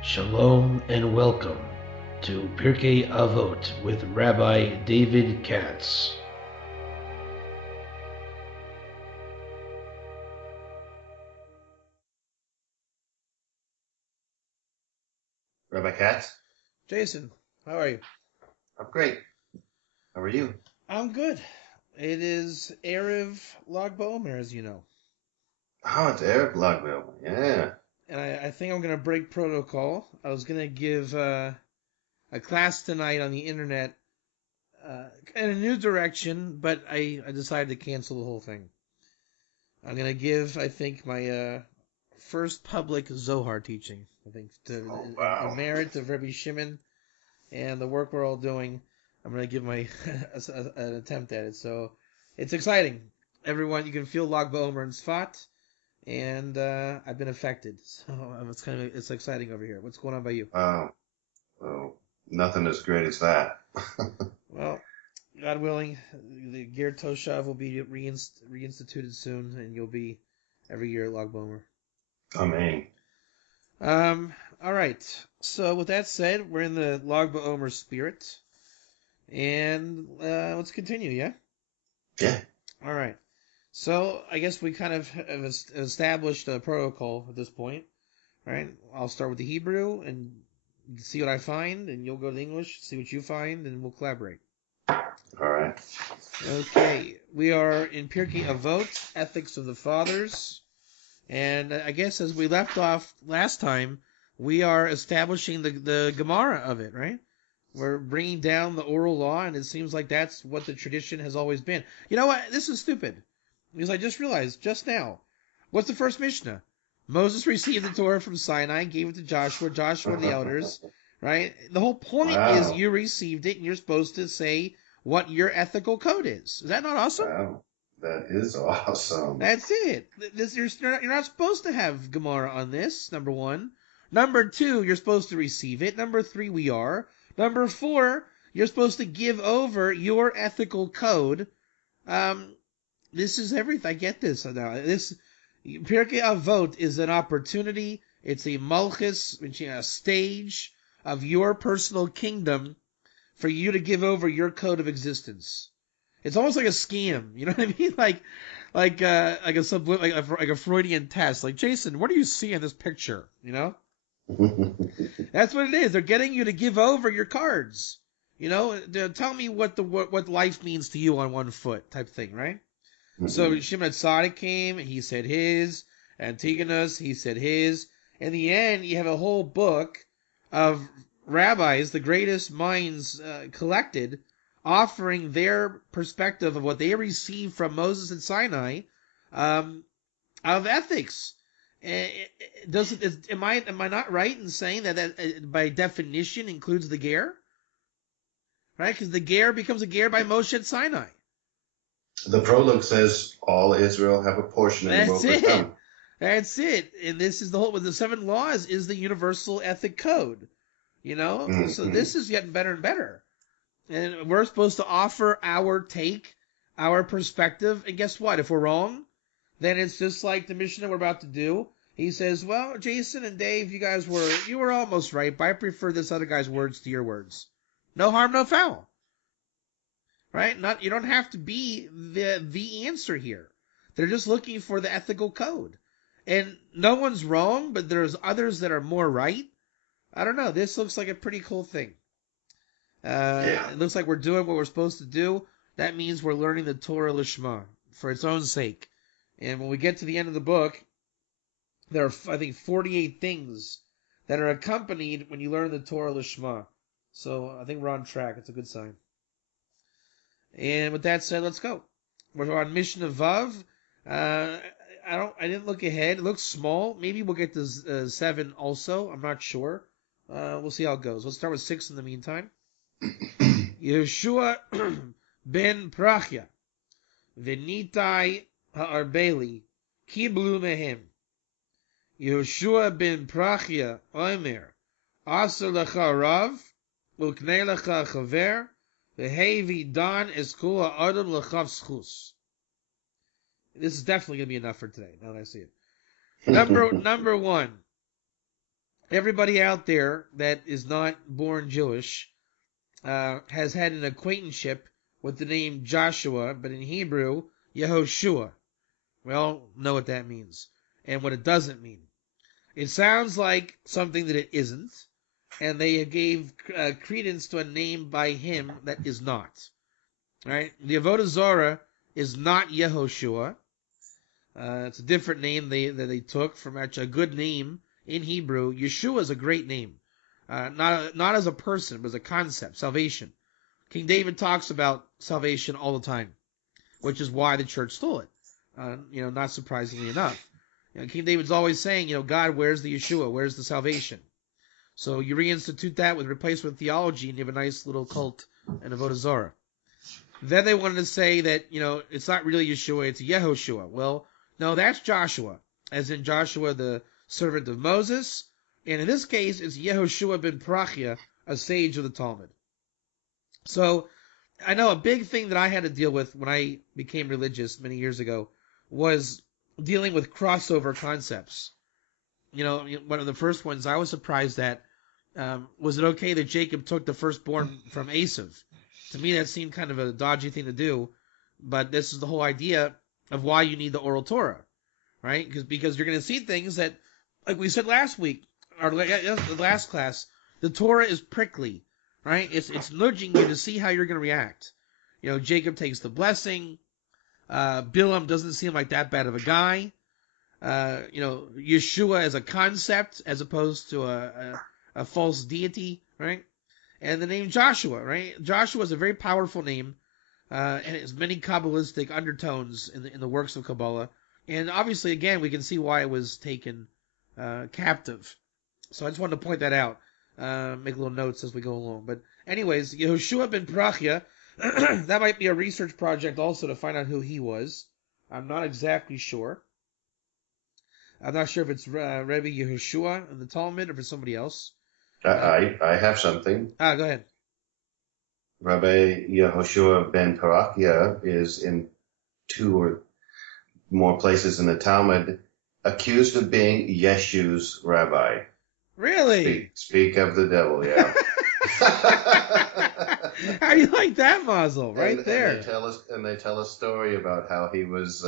Shalom and welcome to Pirkei Avot with Rabbi David Katz. Rabbi Katz? Jason, how are you? I'm great. How are you? I'm good. It is Erev Lag BaOmer, as you know. Oh, it's Arab Lagville. Yeah. And I think I'm going to break protocol. I was going to give a class tonight on the internet in a new direction, but I decided to cancel the whole thing. I'm going to give, I think, my first public Zohar teaching. I think Oh, in wow. merit of Rabbi Shimon and the work we're all doing. I'm going to give my an attempt at it. So it's exciting. Everyone, you can feel Lag BaOmer in Sfat, and I've been affected. So it's exciting over here. What's going on by you? Wow. Well, nothing as great as that. Well, God willing, the Ger Toshav will be reinstituted soon, and you'll be every year at Lag BaOmer. Amen. All right. So with that said, we're in the Lag BaOmer spirit, and let's continue. Yeah. Yeah. All right. So I guess we kind of have established a protocol at this point, right? I'll start with the Hebrew and see what I find, and you'll go to the English, see what you find, and we'll collaborate. All right. Okay, we are in Pirkei Avot, Ethics of the Fathers, and I guess as we left off last time, we are establishing the Gemara of it, right? We're bringing down the oral law, and it seems like that's what the tradition has always been. You know what? This is stupid. Because I just realized, just now, what's the first Mishnah? Moses received the Torah from Sinai, gave it to Joshua, Joshua to the elders, right? The whole point is Wow. you received it, and you're supposed to say what your ethical code is. Is that not awesome? Wow. That is awesome. That's it. You're not supposed to have Gemara on this, number one. Number two, you're supposed to receive it. Number three, we are. Number four, you're supposed to give over your ethical code. This is everything. I get this now. This Pirkei Avot is an opportunity. It's a malchus, a stage of your personal kingdom for you to give over your code of existence. It's almost like a scam. You know what I mean? Like a Freudian test. Like, Jason, what do you see in this picture? You know? That's what it is. They're getting you to give over your cards. You know, tell me what life means to you on one foot, type thing, right? So Shimon Tzaddik came, he said his. Antigonus, he said his. In the end, you have a whole book of rabbis, the greatest minds collected, offering their perspective of what they received from Moses and Sinai of ethics. Am I not right in saying that by definition includes the ger? Right? Because the ger becomes a ger by Moshe at Sinai. The prologue says all Israel have a portion in the world to come. That's it. And this is the 7 laws is the universal ethic code. You know? So this is getting better and better. And we're supposed to offer our take, our perspective. And guess what? If we're wrong, then it's just like the Mishnah we're about to do. He says, well, Jason and Dave, you were almost right, but I prefer this other guy's words to your words. No harm, no foul. Right? You don't have to be the answer here. They're just looking for the ethical code. And no one's wrong, but there's others that are more right. I don't know. This looks like a pretty cool thing. It looks like we're doing what we're supposed to do. That means we're learning the Torah Lishma for its own sake. And when we get to the end of the book, there are, I think, 48 things that are accompanied when you learn the Torah Lishma. So I think we're on track. It's a good sign. And with that said, let's go. We're on Mishnah Vav. I didn't look ahead. It looks small. Maybe we'll get to 7 also. I'm not sure. We'll see how it goes. Let's start with 6 in the meantime. Yeshua ben Prachya, Venitai ha'arbeli, kiblu mehem. Yeshua ben Prachya, Omer, Asa lecha rav, uknei lecha chaver, v'hevi dan eskul ha'adam lechav schus. This is definitely going to be enough for today, now that I see it. Number 1. everybody out there that is not born Jewish has had an acquaintanceship with the name Joshua, but in Hebrew, Yehoshua. We all know what that means and what it doesn't mean. It sounds like something that it isn't, and they gave credence to a name by him that is not. Right? The Avodah Zarah is not Yehoshua. It's a different name that they took from actually a good name in Hebrew. Yeshua is a great name. Not as a person, but as a concept, salvation. King David talks about salvation all the time, which is why the church stole it. Not surprisingly enough. King David's always saying, God, where's the Yeshua? Where's the salvation? So you reinstitute that with replacement theology, and you have a nice little cult and Avodah Zarah. Then they wanted to say that, it's not really Yeshua, it's Yehoshua. Well, no, that's Joshua, as in Joshua, the servant of Moses. And in this case, it's Yehoshua ben Parachia, a sage of the Talmud. So I know a big thing that I had to deal with when I became religious many years ago was dealing with crossover concepts. One of the first ones I was surprised at, was it okay that Jacob took the firstborn from Esav? To me, that seemed kind of a dodgy thing to do, but this is the whole idea of why you need the oral Torah, right? Because you're going to see things that, like we said last week, or the last class, the Torah is prickly, right? It's nudging you to see how you're going to react. Jacob takes the blessing. Bilam doesn't seem like that bad of a guy. Yeshua as a concept as opposed to a false deity, right? And the name Joshua, right? Joshua is a very powerful name, and it has many Kabbalistic undertones in the works of Kabbalah. And obviously, again, we can see why it was taken captive. So I just wanted to point that out, make little notes as we go along. But anyways, Yehoshua ben Parachia, that might be a research project also to find out who he was. I'm not exactly sure. I'm not sure if it's Rabbi Yehoshua in the Talmud or if it's somebody else. I have something. Go ahead. Rabbi Yehoshua ben Parachia is in 2 or more places in the Talmud accused of being Yeshu's rabbi. Really? Speak of the devil, yeah. How do you like that, Mazel? Right there. And they tell a story about how he was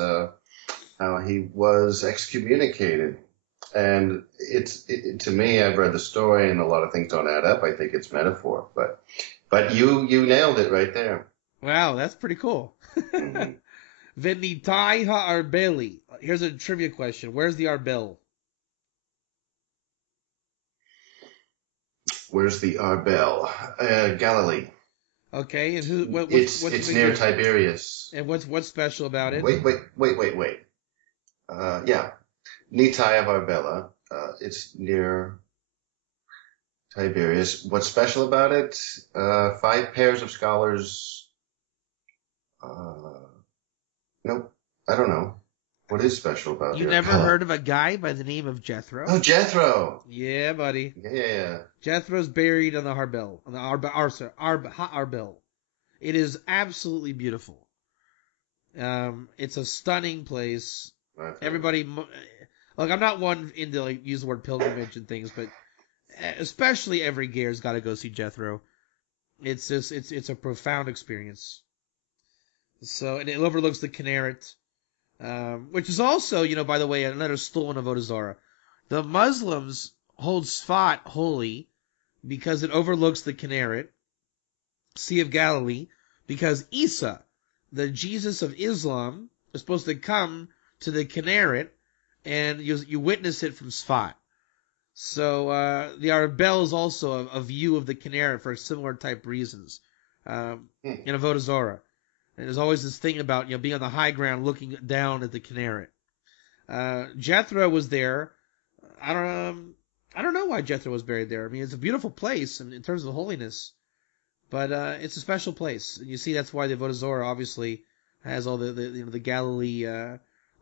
excommunicated. And to me, I've read the story, and a lot of things don't add up. I think it's metaphor, but you nailed it right there. Wow, that's pretty cool. Mm-hmm. Venitai ha'arbeli. Here's a trivia question. Where's the Arbel? Where's the Arbel? Galilee. Okay, and what's it's near Tiberias. And what's special about it? Wait. Yeah. Nitai of Arbela. It's near Tiberias. What's special about it? 5 pairs of scholars. Nope. I don't know. What is special about it? You never heard of a guy by the name of Jethro? Oh, Jethro. Yeah, buddy. Yeah. Jethro's buried on the Arbel, Arbel. It is absolutely beautiful. It's a stunning place. Okay. Everybody, look, I'm not one into use the word pilgrimage and things, but especially every gear's got to go see Jethro. It's just it's a profound experience. So, and it overlooks the Kinneret, which is also, by the way, another stolen Avodah Zarah. The Muslims hold Sfat holy because it overlooks the Kinneret, Sea of Galilee, because Isa, the Jesus of Islam, is supposed to come to the Kinneret, and you witness it from Sfat. So the Arbel is also a view of the Kinneret for similar type reasons in Avodah Zarah. And there's always this thing about being on the high ground looking down at the Kinneret. Jethro was there. I don't know why Jethro was buried there. I mean, it's a beautiful place in terms of holiness, but it's a special place. And you see, that's why the Avodah Zarah obviously has all the Galilee.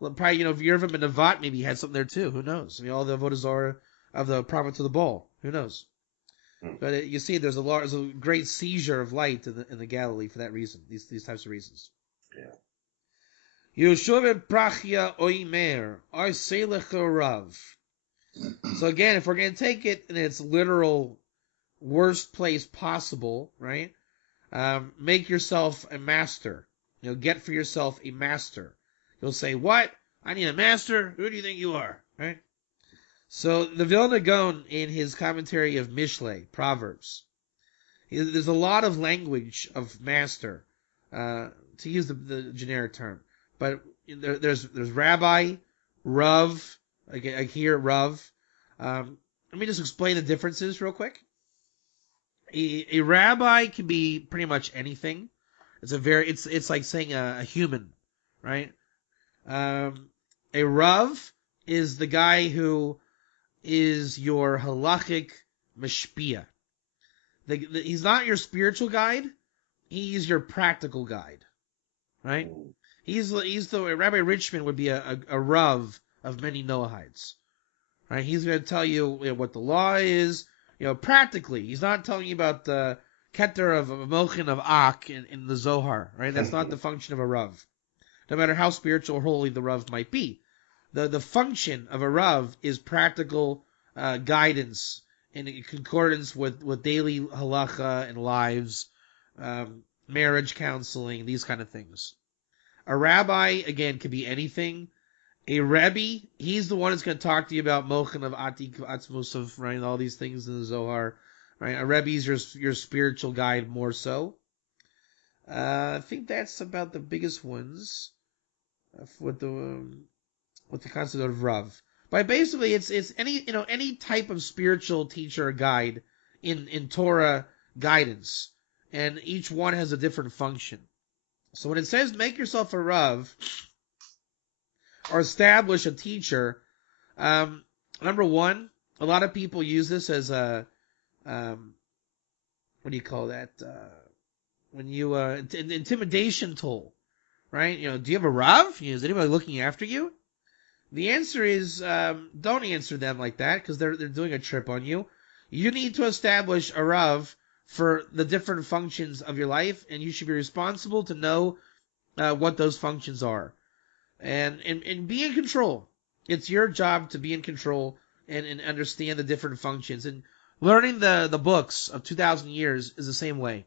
Probably if Yervim and Nevat maybe had something there too. Who knows? I mean, all the Avodah Zarah of the province of the Ball. Who knows? But you see, there's a great seizure of light in the Galilee for that reason. These types of reasons. Yeah. Yehoshua ben Parachia oimer arselech rav. So again, if we're going to take it in its literal worst place possible, right? Make yourself a master. Get for yourself a master. You'll say, what? I need a master? Who do you think you are? Right? So the Vilna Gaon, in his commentary of Mishle, Proverbs, there's a lot of language of master, to use the generic term. But there's rabbi, Rav, I hear Rav. Let me just explain the differences real quick. A rabbi can be pretty much anything. It's like saying a human, right? A Rav is the guy who is your halachic mashpia. He's not your spiritual guide. He's your practical guide, right? He's the Rabbi Richmond would be a Rav of many Noahides, right? He's going to tell you, what the law is, practically. He's not telling you about the keter of mochin of Ak in the Zohar, right? That's not the function of a Rav. No matter how spiritual or holy the Rav might be. The function of a Rav is practical guidance in concordance with daily halacha and lives, marriage counseling, these kind of things. A rabbi, again, could be anything. A Rebbe, he's the one that's going to talk to you about mochin of Atik, Atzmusov, right? All these things in the Zohar, right? A Rebbe is your spiritual guide more so. I think that's about the biggest ones with the concept of Rav. But basically, it's any type of spiritual teacher or guide in Torah guidance, and each one has a different function. So when it says make yourself a Rav or establish a teacher, number one, a lot of people use this as a what do you call that? When you intimidation tool, right? Do you have a Rav? Is anybody looking after you? The answer is don't answer them like that, because they're doing a trip on you. You need to establish a Rav for the different functions of your life, and you should be responsible to know what those functions are, and be in control. It's your job to be in control and understand the different functions. And learning the books of 2,000 years is the same way,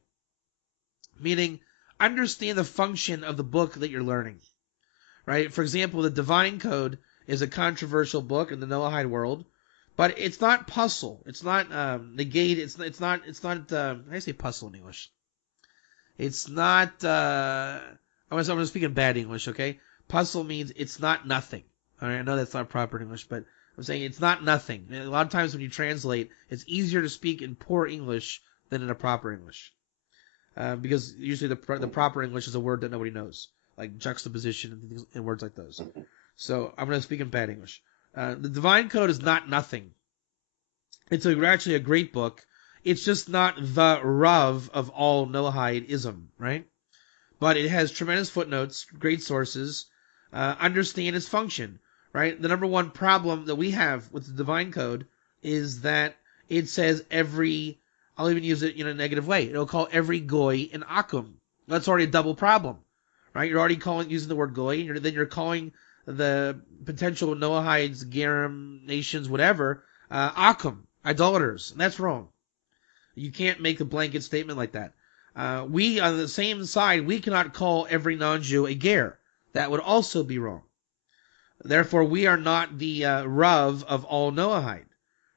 meaning understand the function of the book that you're learning. Right? For example, the Divine Code is a controversial book in the Noahide world, but it's not puzzle. It's not negate. It's not. How do I say puzzle in English? It's not. I'm going to speak in bad English. Okay, puzzle means it's not nothing. All right, I know that's not proper English, but I'm saying it's not nothing. And a lot of times when you translate, it's easier to speak in poor English than in a proper English, because usually the proper English is a word that nobody knows, like juxtaposition and words like those. So I'm going to speak in bad English. The Divine Code is not nothing. It's actually a great book. It's just not the Rav of all Noahide-ism, right? But it has tremendous footnotes, great sources. Understand its function, right? The number one problem that we have with the Divine Code is that it says I'll even use it in a negative way. It'll call every goy an akum. That's already a double problem, right? You're already using the word goy, and then you're calling the potential Noahides, Gerim, nations, whatever, akum, idolaters. And that's wrong. You can't make a blanket statement like that. We, on the same side, we cannot call every non-Jew a ger. That would also be wrong. Therefore, we are not the Rav of all Noahide,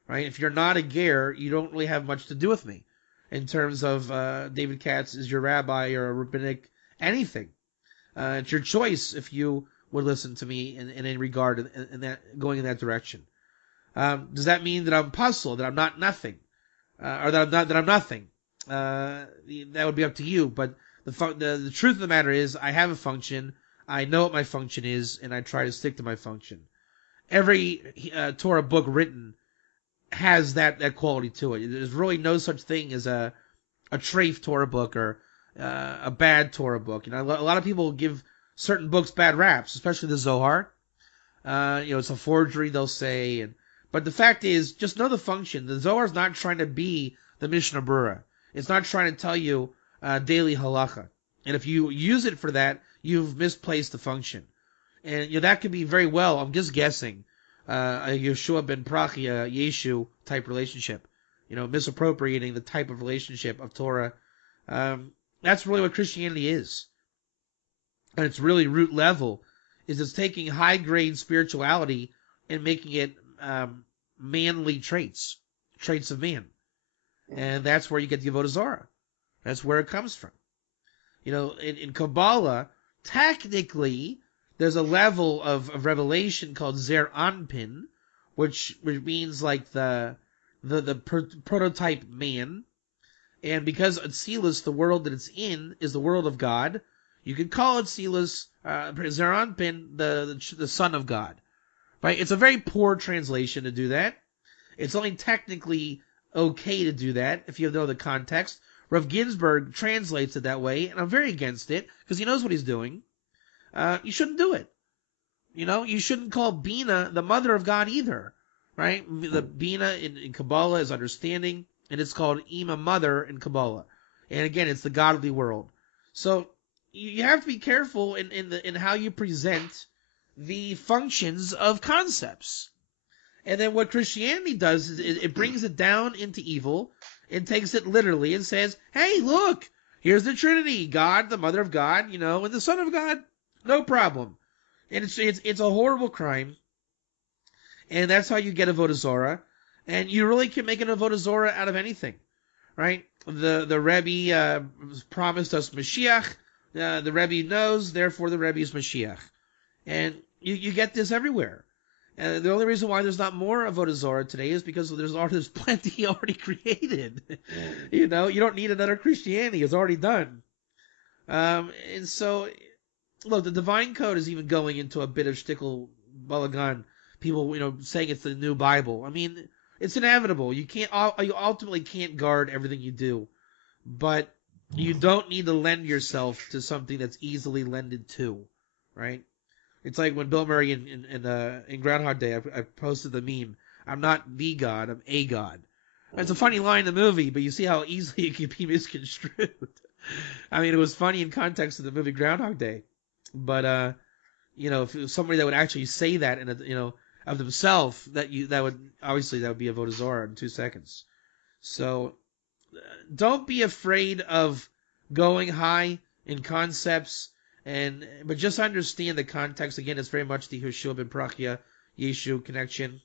right? If you're not a ger, you don't really have much to do with me in terms of David Katz is your rabbi or a rabbinic anything. It's your choice if you would listen to me in any regard in that going in that direction. Does that mean that I'm puzzled, that I'm not nothing, or that I'm nothing? That would be up to you. But the truth of the matter is, I have a function. I know what my function is, and I try to stick to my function. Every Torah book written has that quality to it. There's really no such thing as a treif Torah book or a bad Torah book. A lot of people give certain books bad raps, especially the Zohar. It's a forgery, they'll say. But the fact is, just know the function. The Zohar is not trying to be the Mishnah Berurah. It's not trying to tell you daily halacha. And if you use it for that, you've misplaced the function. And that could be very well, I'm just guessing, a Yeshua ben Prachia, Yeshu type relationship. Misappropriating the type of relationship of Torah. That's really what Christianity is. And its really root level is it's taking high grade spirituality and making it manly traits of man. And that's where you get the Avodah Zarah. That's where it comes from. In Kabbalah, technically, there's a level of revelation called Zer Anpin, which means like the prototype man. And because Atzilus, the world that it's in, is the world of God, you could call Atzilus, Zer Anpin, the son of God. Right? It's a very poor translation to do that. It's only technically okay to do that if you know the context. Rav Ginsburg translates it that way, and I'm very against it because he knows what he's doing. You shouldn't do it. You shouldn't call Bina the mother of God either, right? The Bina in Kabbalah is understanding, and it's called Ima, mother in Kabbalah. And again, it's the godly world. So you have to be careful in how you present the functions of concepts. And then what Christianity does is it brings it down into evil and takes it literally and says, hey, look, here's the Trinity, God, the mother of God, and the Son of God, no problem. And it's a horrible crime. And that's how you get Avodah Zarah. And you really can make an Avodah Zarah out of anything, right? The Rebbe promised us Mashiach. The Rebbe knows, therefore the Rebbe is Mashiach. And you get this everywhere. And the only reason why there's not more Avodah Zarah today is because there's plenty already created. You don't need another Christianity. It's already done. And so, look, the Divine Code is even going into a bit of shtickle balagan. People, saying it's the new Bible. I mean, it's inevitable. You ultimately can't guard everything you do. But you don't need to lend yourself to something that's easily lended to, right? It's like when Bill Murray in Groundhog Day, I posted the meme, I'm not the God, I'm a God. It's a funny line in the movie, but you see how easily it can be misconstrued. I mean, it was funny in context of the movie Groundhog Day. But, if it was somebody that would actually say that, of themselves, that would be Avodah Zarah in 2 seconds. So, don't be afraid of going high in concepts. But just understand the context. Again, it's very much the Yeshua ben Prachia, Yeshu connection.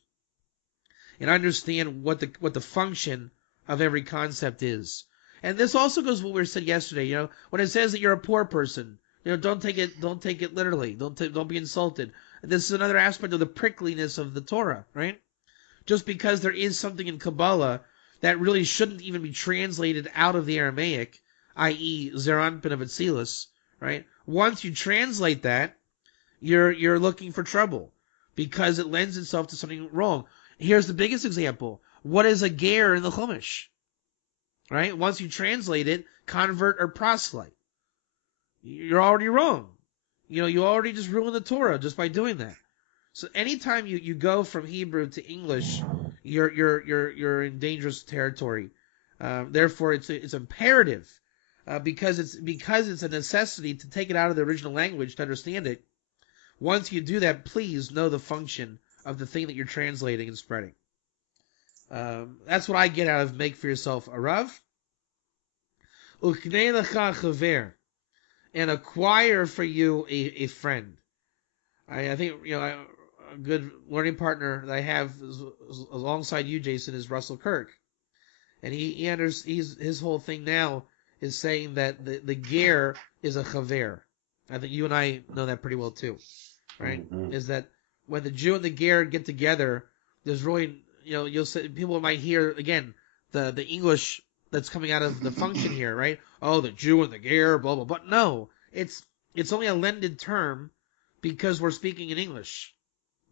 And understand what the function of every concept is. And this also goes with what we said yesterday, when it says that you're a poor person, don't take it literally. Don't be insulted. This is another aspect of the prickliness of the Torah, right? Just because there is something in Kabbalah that really shouldn't even be translated out of the Aramaic, i.e. Zeranpin of Atzilus, right? Once you translate that, you're looking for trouble because it lends itself to something wrong. Here's the biggest example. What is a ger in the Chumash? Right? Once you translate it, convert or proselyte. You're already wrong. You already just ruined the Torah just by doing that. So anytime you go from Hebrew to English, you're in dangerous territory. Therefore, it's imperative. Because it's a necessity to take it out of the original language to understand it. Once you do that, please know the function of the thing that you're translating and spreading. That's what I get out of make for yourself a Rav. Uknei lecha chaver, and acquire for you a friend. I think a good learning partner that I have alongside you, Jason, is Russell Kirk, and his whole thing now is saying that the ger is a chaver. I think you and I know that pretty well too, right? Mm-hmm. Is that when the Jew and the ger get together, there's really, you'll say, people might hear again the English that's coming out of the function here, right? Oh, the Jew and the ger, blah blah. But no, it's only a lended term because we're speaking in English,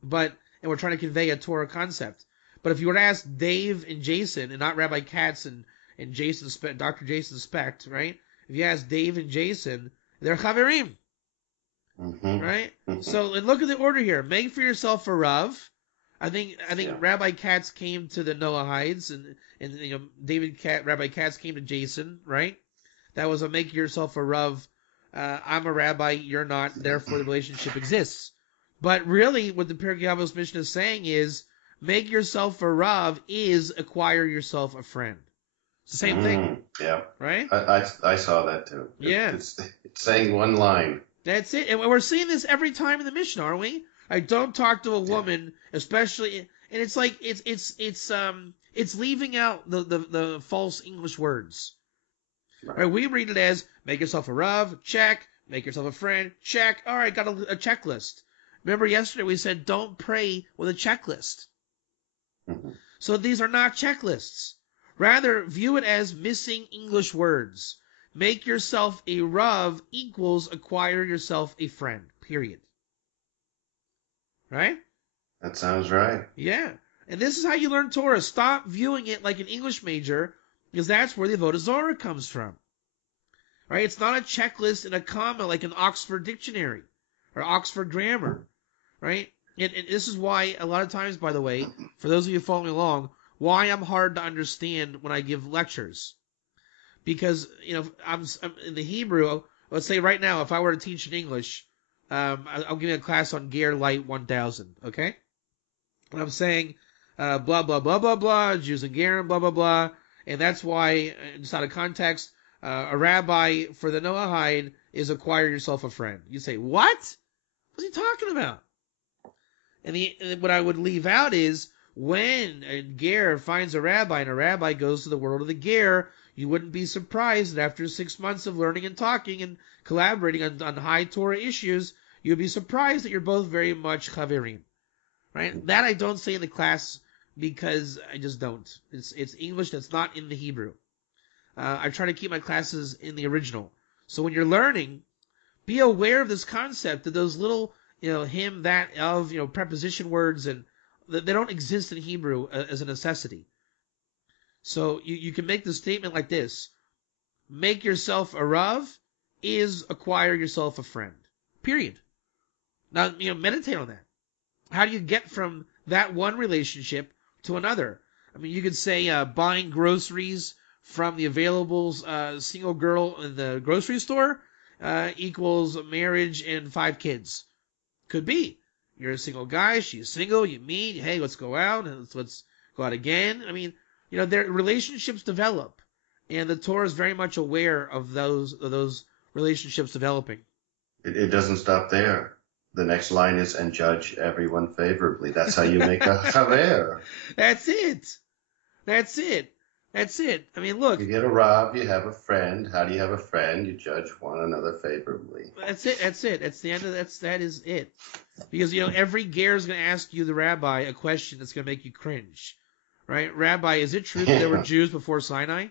and we're trying to convey a Torah concept. But if you were to ask Dave and Jason, and not Rabbi Katz and Dr. Jason Specht, right? If you ask Dave and Jason, they're chaverim, right? Mm-hmm. So, and look at the order here. Make for yourself a Rav. I think Rabbi Katz came to the Noahides, and Rabbi Katz came to Jason, right? That was a make yourself a Rav. I'm a rabbi, you're not. Therefore, the relationship exists. But really, what the Pirkei Avos Mishnah is saying is, make yourself a Rav is acquire yourself a friend. It's the same thing. Yeah. Right? I saw that too. Yeah. It's saying one line. That's it. And we're seeing this every time in the Mishnah, aren't we? I don't talk to a woman, especially, and it's like, it's leaving out the false English words. Right. We read it as, make yourself a Rav, check. Make yourself a friend, check. All right, got a checklist. Remember yesterday we said don't pray with a checklist. Mm-hmm. So these are not checklists. Rather, view it as missing English words. Make yourself a Rav equals acquire yourself a friend, period. Right? That sounds right. Yeah. And this is how you learn Torah. Stop viewing it like an English major, because that's where the Avodah Zarah comes from. Right? It's not a checklist and a comma like an Oxford dictionary or Oxford grammar. Right? And this is why a lot of times, by the way, for those of you following along, why I'm hard to understand when I give lectures. Because, I'm in the Hebrew, let's say right now, if I were to teach in English, I'll give you a class on Ger Light 1000, okay? And I'm saying, blah, blah, blah, blah, blah, Jews and Gerim, blah, blah, blah. And that's why, just out of context, a rabbi for the Noahide is acquire yourself a friend. You say, what? What's he talking about? And what I would leave out is, when a ger finds a rabbi and a rabbi goes to the world of the ger, you wouldn't be surprised that after 6 months of learning and talking and collaborating on high Torah issues, you'd be surprised that you're both very much chaverim. Right? That I don't say in the class because I just don't. It's English that's not in the Hebrew. I try to keep my classes in the original. So when you're learning, be aware of this concept that those little, him, that, of, preposition words, and they don't exist in Hebrew as a necessity. So you can make the statement like this: make yourself a Rav is acquire yourself a friend. Period. Now, meditate on that. How do you get from that one relationship to another? I mean, you could say buying groceries from the available single girl in the grocery store equals marriage and 5 kids. Could be. You're a single guy, she's single, you meet, hey, let's go out, and let's go out again. I mean, their relationships develop, and the Torah is very much aware of those relationships developing. It doesn't stop there. The next line is, and judge everyone favorably. That's how you make a chaver. That's it. I mean, look. You get a Rav, you have a friend. How do you have a friend? You judge one another favorably. That's it. That's the end of that is it. Because, every ger is going to ask you, the rabbi, a question that's going to make you cringe. Right? Rabbi, is it true that there were Jews before Sinai?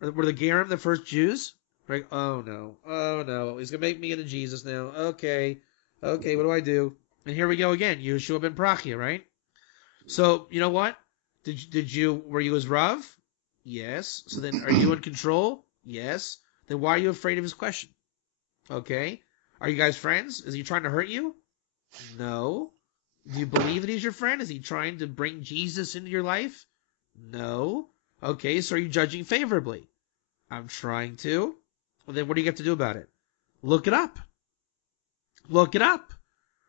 Were the Gerim the first Jews? Right? Oh no. He's going to make me into Jesus now. Okay, what do? And here we go again. Yeshua ben Prachia, right? So, you know what? Were you his Rav? Yes. So then, are you in control? Yes. Then why are you afraid of his question? Okay. Are you guys friends? Is he trying to hurt you? No. Do you believe that he's your friend? Is he trying to bring Jesus into your life? No. Okay, so are you judging favorably? I'm trying to. Well, then what do you have to do about it? Look it up.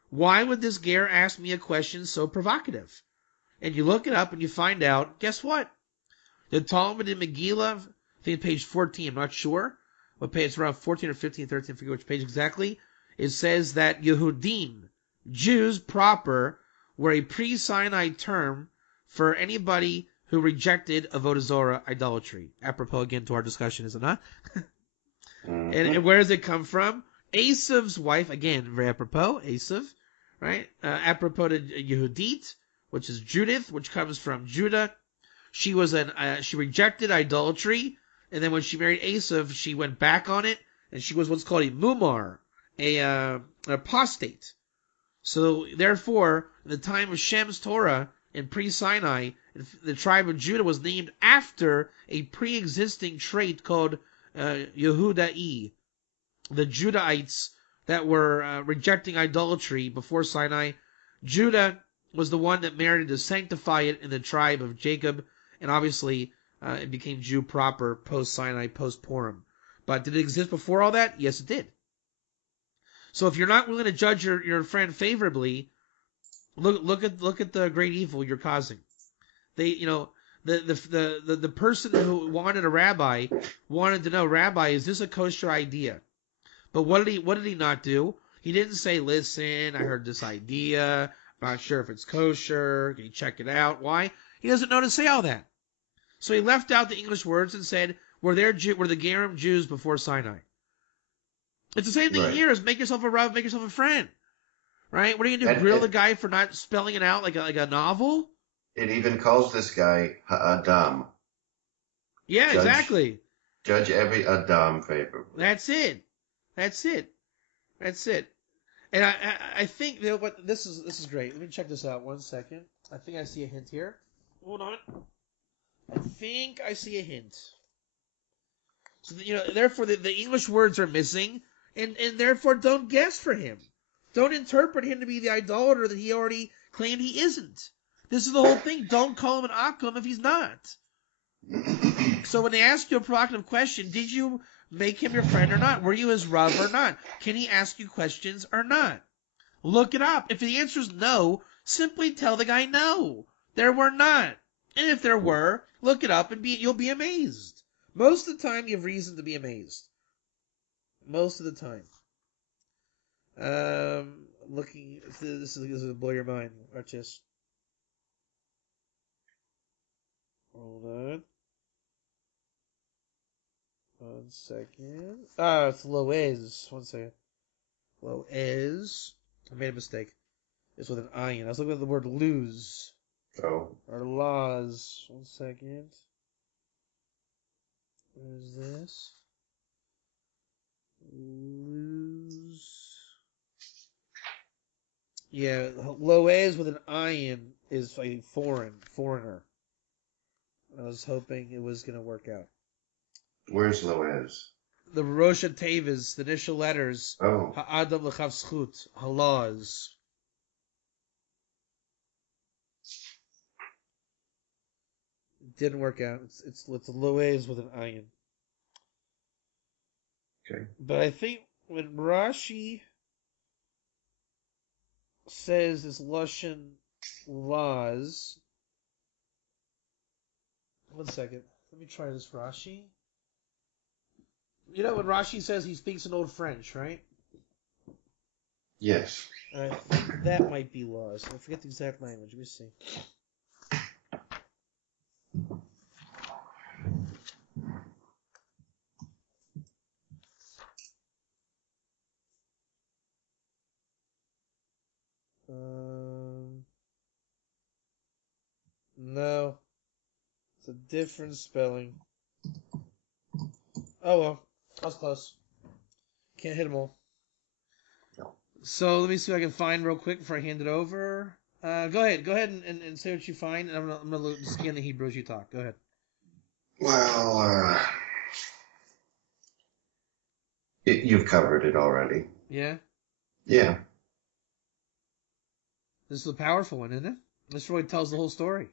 Why would this ger ask me a question so provocative? And you look it up and you find out, guess what? The Talmud in Megillah, I think page 14, I'm not sure. What page? It's around 14 or 15, 13, I forget which page exactly. It says that Yehudim, Jews proper, were a pre-Sinai term for anybody who rejected Avodah Zarah, idolatry. Apropos again to our discussion, is it not? Mm-hmm. And where does it come from? Esav's wife, again, very apropos, Esav, right? Apropos to Yehudit, which is Judith, which comes from Judah. She rejected idolatry, and then when she married Esav, she went back on it, and she was what's called a mumar, an apostate. So therefore, in the time of Shem's Torah in pre-Sinai, the tribe of Judah was named after a pre-existing trait called Yehuda'i, the Judahites that were rejecting idolatry before Sinai. Judah was the one that merited to sanctify it in the tribe of Jacob, and obviously it became Jew proper post-Sinai, post-Purim. But did it exist before all that? Yes, it did. So if you're not willing to judge your friend favorably, look at the great evil you're causing. The person who wanted a rabbi wanted to know, Rabbi, is this a kosher idea? But what did he not do? He didn't say, listen, I heard this idea, I'm not sure if it's kosher, can you check it out? Why? He doesn't know to say all that. So he left out the English words and said, were the Gerim Jews before Sinai? It's the same thing here as make yourself a rav, make yourself a friend. Right? What are you going to do? Grill the guy for not spelling it out like a novel? It even calls this guy Ha'adam. Yeah, exactly. Judge every Adam favorably. That's it. And I think, you know what, this is great. Let me check this out 1 second. I think I see a hint here. Hold on. I think I see a hint. So, therefore the English words are missing, and therefore don't guess for him. Don't interpret him to be the idolater that he already claimed he isn't. This is the whole thing. Don't call him an akum if he's not. So when they ask you a provocative question, did you make him your friend or not? Were you his rav or not? Can he ask you questions or not? Look it up. If the answer is no, simply tell the guy no. There were not. And if there were, look it up and you'll be amazed. Most of the time you have reason to be amazed. Most of the time. Looking, this is going to blow your mind, Archis. Hold on. 1 second. It's Loez. 1 second. Loez. I made a mistake. It's with an ayin. I was looking at the word lose. Oh. Or laws. 1 second. Where's this? Lose. Yeah, Loez with an ayin is a foreigner. I was hoping it was going to work out. Where's Loez? The Rosh Tevis, the initial letters. Oh. Ha'adam l'chav zchut, halaz. It didn't work out. It's Loez with an ayin. Okay. But I think when Rashi says this Lashon Laz. 1 second. Let me try this Rashi. You know when Rashi says he speaks in Old French, right? Yes. I think that might be Laz. I forget the exact language. Let me see. No. It's a different spelling. Oh well. I was close. Can't hit them all. No. So let me see what I can find real quick before I hand it over. Go ahead and say what you find, and I'm gonna scan the Hebrew as you talk. Go ahead. Well, you've covered it already. Yeah? Yeah. This is a powerful one, isn't it? This really tells the whole story.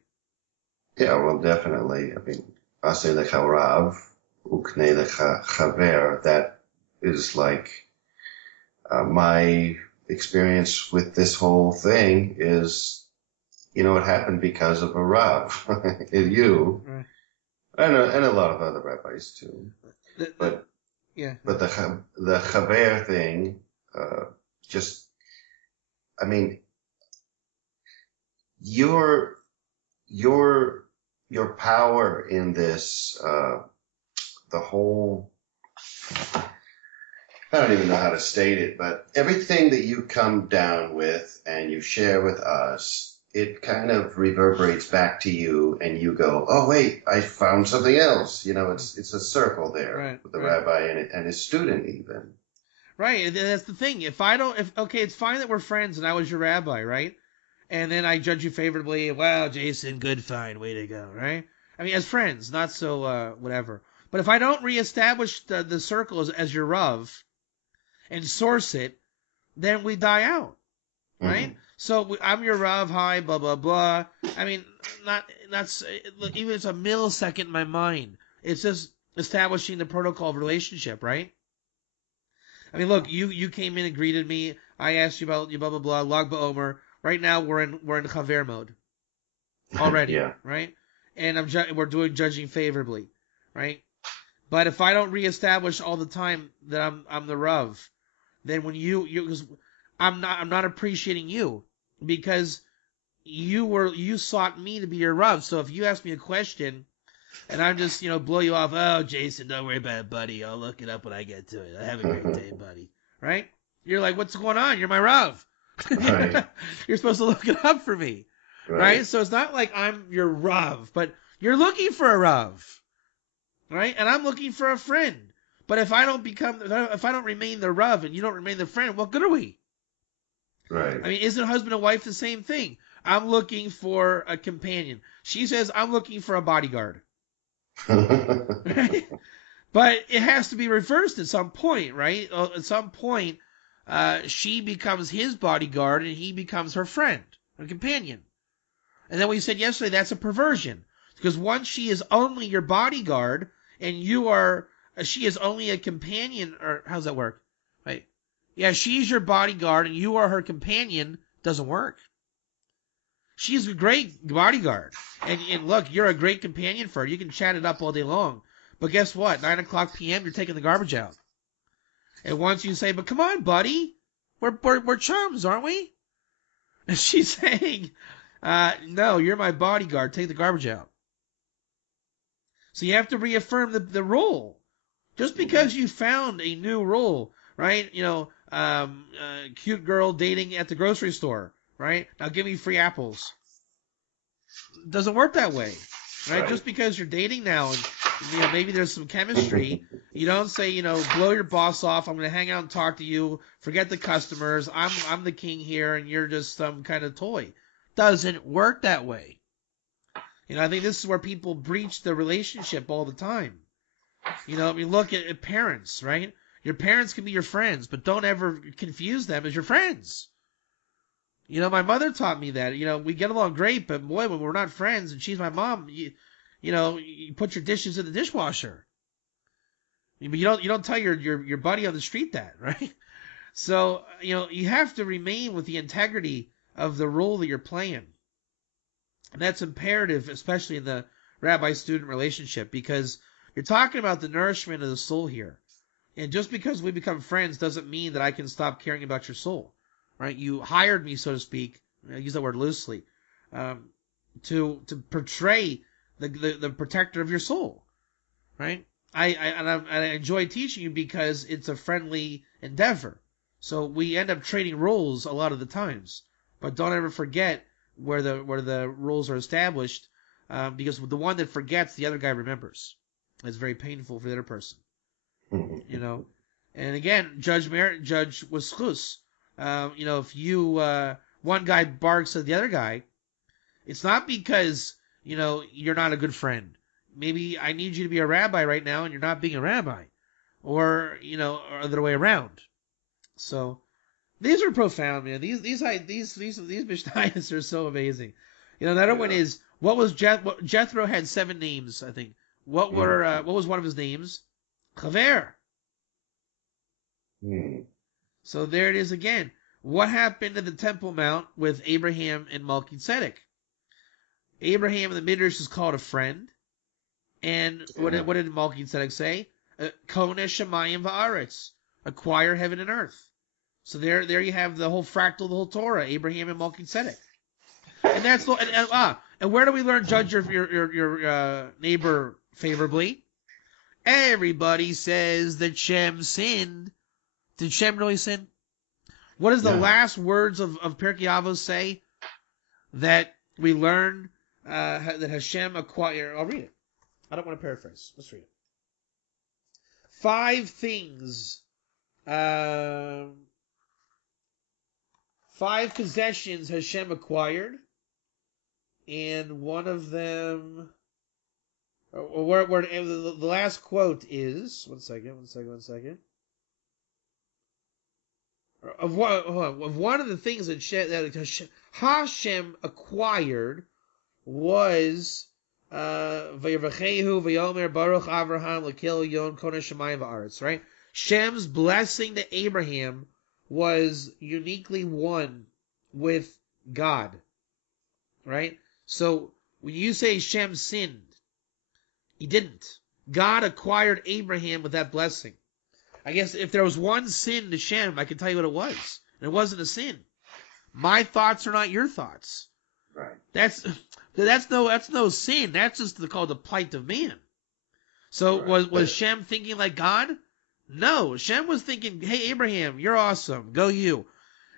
Yeah, well, definitely. I mean, Aseh lecha rav, uknei lecha chaver, that is like, my experience with this whole thing is, it happened because of a rav. You. Right. And a lot of other rabbis too. But the chaver thing, your power in this, the whole, I don't even know how to state it, but everything that you come down with and you share with us, it kind of reverberates back to you and you go, oh wait, I found something else. It's a circle there with the rabbi and his student even. Right. And that's the thing. Okay, it's fine that we're friends and I was your rabbi, right? And then I judge you favorably. Wow, Jason, good find. Way to go, right? I mean, as friends, not so, whatever. But if I don't reestablish the circle as your Rav and source it, then we die out, right? Mm-hmm. So I'm your Rav, hi, blah, blah, blah. I mean, even it's a millisecond in my mind. It's just establishing the protocol of relationship, right? I mean, look, you came in and greeted me. I asked you about blah blah blah, Lag BaOmer. Right now we're in Chaver mode already, Yeah. right? And we're doing judging favorably, right? But if I don't reestablish all the time that I'm the Rav, then when because I'm not appreciating you because you sought me to be your Rav. So if you ask me a question and I'm just blow you off, oh Jason, don't worry about it, buddy. I'll look it up when I get to it. Have a great day, buddy. Right? You're like, what's going on? You're my Rav. Right. You're supposed to look it up for me. Right? So it's not like I'm your Rav, but you're looking for a Rav. Right? And I'm looking for a friend. But if I don't remain the Rav and you don't remain the friend, what good are we? Right. I mean, isn't husband and wife the same thing? I'm looking for a companion. She says, I'm looking for a bodyguard. Right? But it has to be reversed at some point, right? At some point, she becomes his bodyguard and he becomes her friend, a companion. And then we said yesterday that's a perversion. Because once she is only your bodyguard and she is only a companion, or how's that work? Right? Yeah, she's your bodyguard and you are her companion, doesn't work. She's a great bodyguard. And look, you're a great companion for her. You can chat it up all day long. But guess what? 9 o'clock p.m., you're taking the garbage out. And once you say, but come on, buddy. We're chums, aren't we? And she's saying, no, you're my bodyguard. Take the garbage out. So you have to reaffirm the rule. Just because you found a new rule, right? Cute girl dating at the grocery store, right? Now give me free apples. It doesn't work that way, right? Just because you're dating now and maybe there's some chemistry, you don't say, blow your boss off. I'm going to hang out and talk to you. Forget the customers. I'm the king here and you're just some kind of toy. Doesn't work that way. I think this is where people breach the relationship all the time. Look at parents, right? Your parents can be your friends, but don't ever confuse them as your friends. My mother taught me that. We get along great, but boy, when we're not friends and she's my mom, you put your dishes in the dishwasher. But you don't tell your buddy on the street that, right? So, you have to remain with the integrity of the role that you're playing. And that's imperative, especially in the rabbi-student relationship, because you're talking about the nourishment of the soul here. And just because we become friends doesn't mean that I can stop caring about your soul, right? You hired me, so to speak, I use that word loosely, to portray the protector of your soul, right? I enjoy teaching you because it's a friendly endeavor. So we end up trading roles a lot of the times, but don't ever forget where the rules are established, because the one that forgets, the other guy remembers. It's very painful for the other person, And again, judge was chus. If one guy barks at the other guy, it's not because you're not a good friend. Maybe I need you to be a rabbi right now, and you're not being a rabbi, or or other way around. So. These are profound, man. These Mishnayos are so amazing. Another one is what was Jethro had 7 names, I think. What was one of his names? Chaver. So there it is again. What happened at the Temple Mount with Abraham and Melchizedek? Abraham in the Midrash is called a friend, and what did Melchizedek say? Kone Shemayim va'aretz, acquire heaven and earth. So there you have the whole fractal, the whole Torah, Abraham and Melchizedek. And that's and where do we learn judge your neighbor favorably? Everybody says that Shem sinned. Did Shem really sin? What does the last words of Pirkei Avos say that we learn that Hashem acquired? I'll read it. I don't want to paraphrase. Let's read it. 5 things. 5 possessions Hashem acquired, and one of them, the last quote is, one second. Of one of the things that Hashem acquired was Vayirvachehu Vayomer Baruch Avraham L'Kil Yon Kone Shemayim Va'aretz, right? Shem's blessing to Abraham was uniquely one with God, right? So when you say Shem sinned, he didn't. God acquired Abraham with that blessing. I guess if there was one sin to Shem, I can tell you what it was. And it wasn't a sin. My thoughts are not your thoughts. Right. That's no sin. That's just called the plight of man. So Right. was Shem thinking like God? No. Shem was thinking, hey, Abraham, you're awesome. Go you.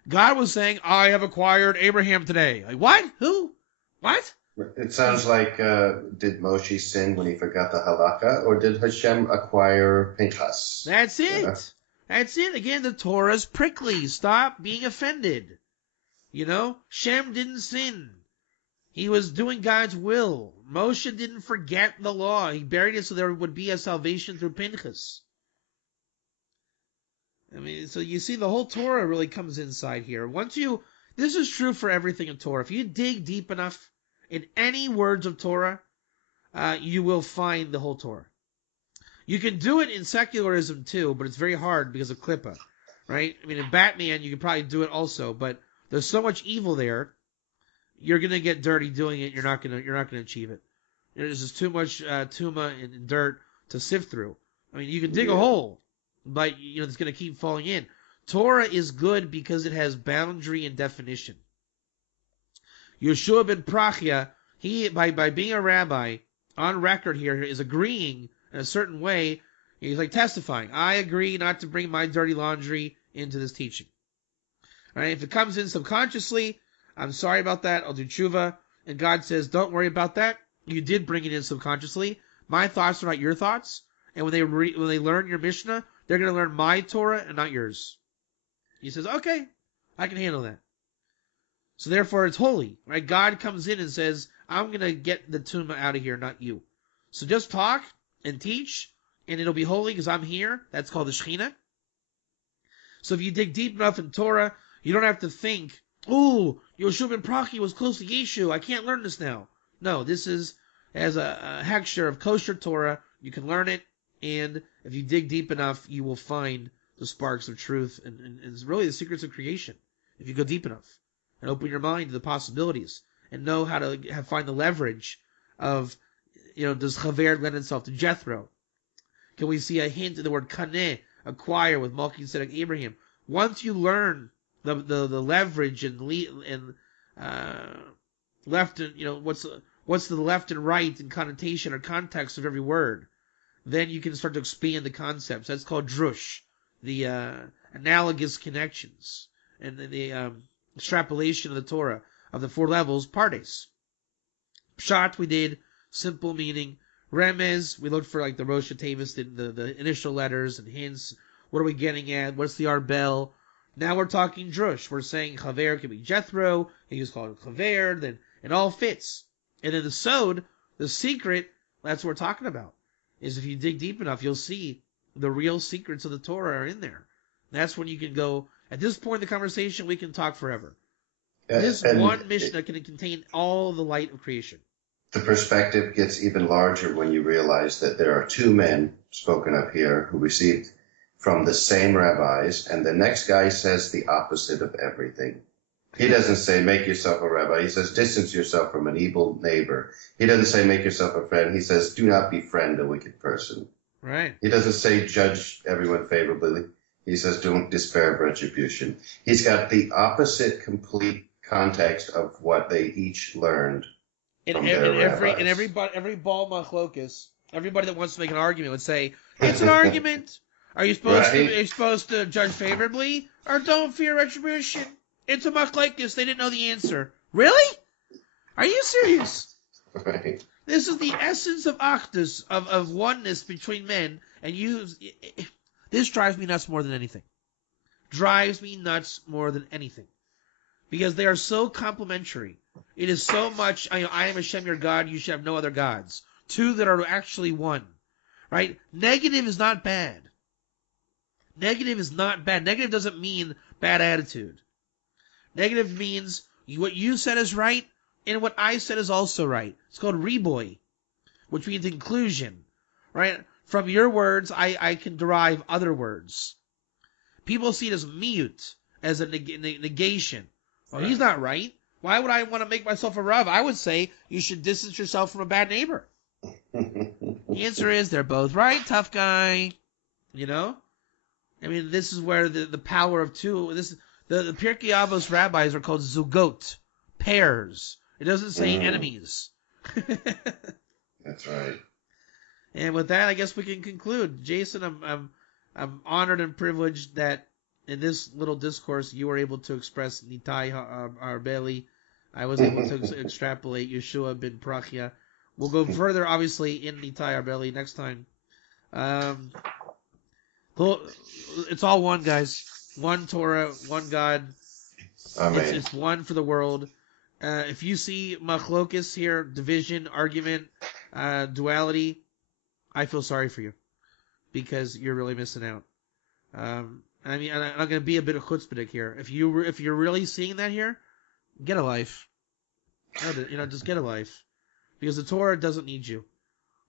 God was saying, I have acquired Abraham today. Like, what? Who? What? It sounds like, did Moshe sin when he forgot the halakha, or did Hashem acquire Pinchas? That's it. You know? That's it. Again, the Torah's prickly. Stop being offended. You know, Shem didn't sin. He was doing God's will. Moshe didn't forget the law. He buried it so there would be a salvation through Pinchas. I mean, so you see the whole Torah really comes inside here. This is true for everything in Torah. If you dig deep enough in any words of Torah, you will find the whole Torah. You can do it in secularism too, but it's very hard because of Klippa, right? I mean, in Batman, you can probably do it also, but there's so much evil there. You're gonna get dirty doing it. You're not gonna achieve it. There's just too much tuma and dirt to sift through. I mean, you can dig a hole, but it's gonna keep falling in. Torah is good because it has boundary and definition. Yeshua ben Prachia, he by being a rabbi on record here is agreeing in a certain way. He's like testifying. I agree not to bring my dirty laundry into this teaching. All right, if it comes in subconsciously, I'm sorry about that. I'll do tshuva. And God says, don't worry about that. You did bring it in subconsciously. My thoughts are not your thoughts. And when they learn your Mishnah, they're going to learn my Torah and not yours. He says, okay, I can handle that. So therefore it's holy, right? God comes in and says, I'm going to get the tumah out of here, not you. So just talk and teach, and it'll be holy because I'm here. That's called the Shekhinah. So if you dig deep enough in Torah, you don't have to think, oh, Yoshua ben Prachia was close to Yeshu. I can't learn this now. No, this is as a hechsher of kosher Torah. You can learn it, and if you dig deep enough, you will find the sparks of truth and it's really the secrets of creation. If you go deep enough and open your mind to the possibilities and know how to find the leverage of, does Chaver lend itself to Jethro? Can we see a hint in the word kaneh, acquire, with Melchizedek Abraham? Once you learn the leverage and left and what's the left and right and connotation or context of every word, then you can start to expand the concepts. That's called drush, the analogous connections and the extrapolation of the Torah of the four levels. Pardes, pshat we did simple meaning. Remez we looked for like the Rosh Hashanah, the initial letters and hints. What are we getting at? What's the arbel? Now we're talking drush. We're saying chaver can be Jethro. He was called chaver. Then it all fits. And then the sod, the secret. That's what we're talking about. Is if you dig deep enough, you'll see the real secrets of the Torah are in there. That's when you can go. At this point in the conversation, we can talk forever. This one Mishnah can contain all the light of creation. The perspective gets even larger when you realize that there are two men spoken of here who received from the same rabbis, and the next guy says the opposite of everything. He doesn't say, make yourself a rabbi. He says, distance yourself from an evil neighbor. He doesn't say, make yourself a friend. He says, do not befriend a wicked person. Right. He doesn't say, judge everyone favorably. He says, don't despair of retribution. He's got the opposite complete context of what they each leared from their rabbis. And every ball machlokus, everybody that wants to make an argument would say, it's an argument. Are you supposed to judge favorably or don't fear retribution? It's a machlekes. They didn't know the answer. Really? Are you serious? Right. This is the essence of achdus, of oneness between men. And this drives me nuts more than anything. Drives me nuts more than anything. Because they are so complementary. It is so much, I am Hashem your God, you should have no other gods. Two that are actually one. Right? Negative is not bad. Negative is not bad. Negative doesn't mean bad attitude. Negative means what you said is right, and what I said is also right. It's called riboy, which means inclusion, right? from your words, I can derive other words. People see it as miyut, as a negation. Well, he's not right. Why would I want to make myself a Rav? I would say you should distance yourself from a bad neighbor. The answer is they're both right, tough guy. You know? I mean, this is where the power of two, the Pirkei Avos rabbis are called zugot, pairs. It doesn't say enemies. That's right. And with that, I guess we can conclude. Jason, I'm honored and privileged that in this little discourse you were able to express Nitai Arbeli. I was able to extrapolate Yeshua ben Prachia. We'll go further, obviously, in Nitai Arbeli next time. It's all one, guys. One Torah, one God. Amen. It's one for the world. If you see machlokas here, division, argument, duality, I feel sorry for you because you're really missing out. I mean, I'm going to be a bit of chutzpahdik here. If you're really seeing that here, get a life. Just get a life, because the Torah doesn't need you.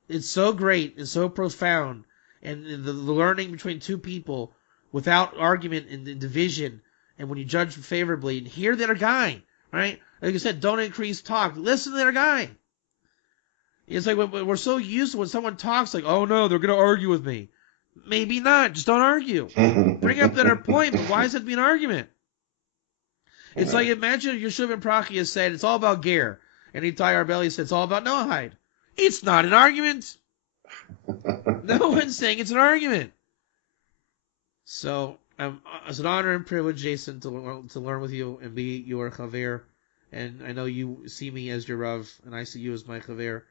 It's so great and so profound, and the learning between two people without argument and division, and when you judge favorably and hear the other guy, right? Like I said, don't increase talk. Listen to the other guy. It's like we're so used to when someone talks, like, oh no, they're going to argue with me. Maybe not. Just don't argue. Bring up the other point, but why is it being an argument? It's like, imagine if Yeshua ben Prachia said it's all about ger, and Itai Arbeli said it's all about Noahide. It's not an argument. No one's saying it's an argument. So, it's an honor and privilege, Jason, to learn with you and be your chaver. And I know you see me as your Rav, and I see you as my chaver.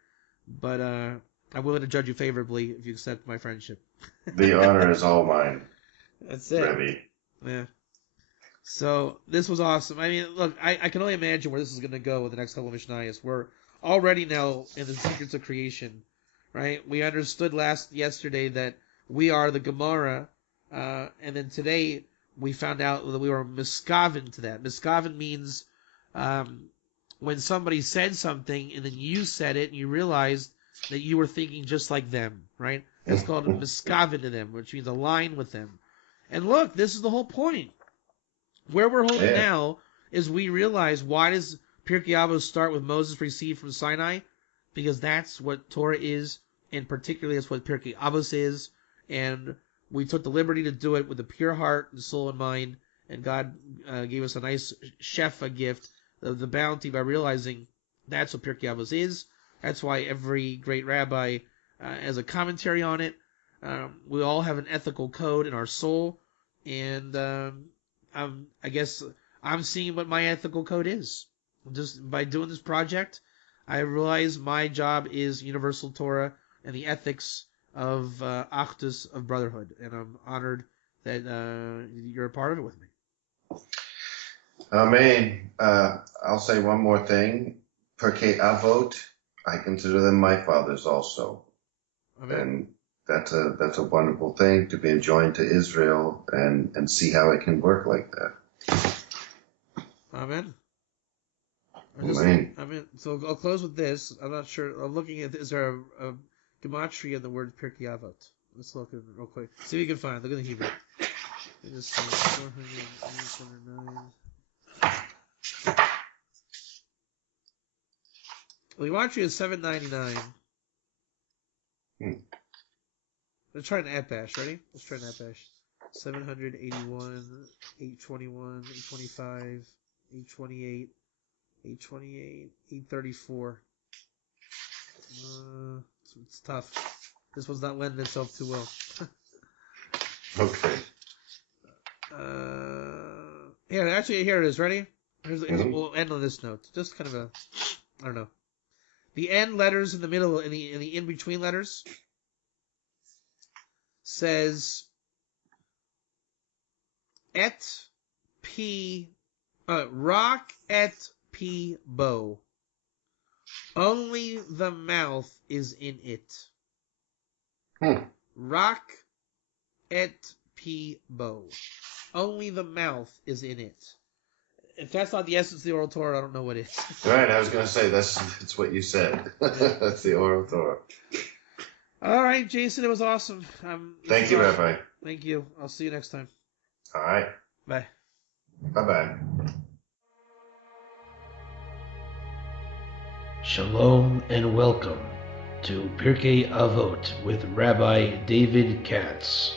But I'm willing to judge you favorably if you accept my friendship. The honor is all mine. That's it. Rabbi. Yeah. So this was awesome. I mean, look, I can only imagine where this is going to go with the next couple of Mishnayos. We're already now in the secrets of creation, right? We understood yesterday that we are the Gemara, and then today we found out that we were miskaven to that. Miskaven means when somebody said something and then you said it and you realized that you were thinking just like them, right? It's called miskaven to them, which means align with them. And look, this is the whole point. Where we're holding now is we realize, why does Pirkei Avos start with Moses received from Sinai? Because that's what Torah is, and particularly that's what Pirkei Avos is. And we took the liberty to do it with a pure heart and soul and mind, and God gave us a nice shefa gift of the bounty by realizing that's what Pirkei Avos is. That's why every great rabbi has a commentary on it. We all have an ethical code in our soul, and I guess I'm seeing what my ethical code is. Just by doing this project, I realize my job is Universal Torah and the ethics of Achdus, of brotherhood, and I'm honored that you're a part of it with me. Amen. I'll say one more thing. Pirkei Avot, I consider them my fathers also. Amen. And that's a wonderful thing, to be enjoined to Israel and see how it can work like that. Amen. Amen. So I'll close with this. I'm not sure. I'm looking at, is there a gematria in the word Pirkei Avot? Let's look at it real quick. See what you can find. Look at the Hebrew. Just 409. The gematria is 799. Let's try an Atbash. Ready? Let's try an Atbash. 781, 821, 825, 828, 828, 834. It's tough. This one's not lending itself too well. Okay. Here it is. Ready? We'll end on this note. Just kind of I don't know. The end letters in the middle, in the in-between letters, says rock et p bo. Only the mouth is in it. Rock et p bo. Only the mouth is in it. If that's not the essence of the oral Torah, I don't know what is. Right, I was going to say, that's what you said. That's the oral Torah. All right, Jason, it was awesome. Thank you, Rabbi. Thank you. I'll see you next time. All right. Bye. Bye-bye. Shalom and welcome to Pirkei Avot with Rabbi David Katz.